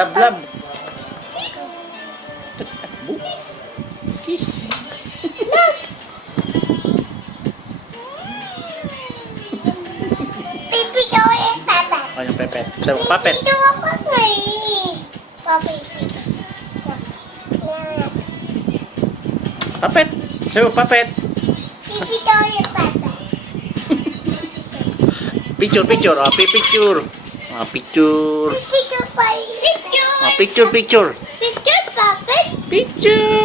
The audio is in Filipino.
Love, love. Kiss. Pipi daw yung pepet. Oh, yung pepet. Sabi mo, papet. Pipi daw ako ngayon. Papet. Papet. Sabi mo, papet. Pipi daw yung pepet. Picture, picture. Oh, picture. Oh, picture. Pipi daw pa. Picture. Oh, picture, picture. Picture, papet. Picture.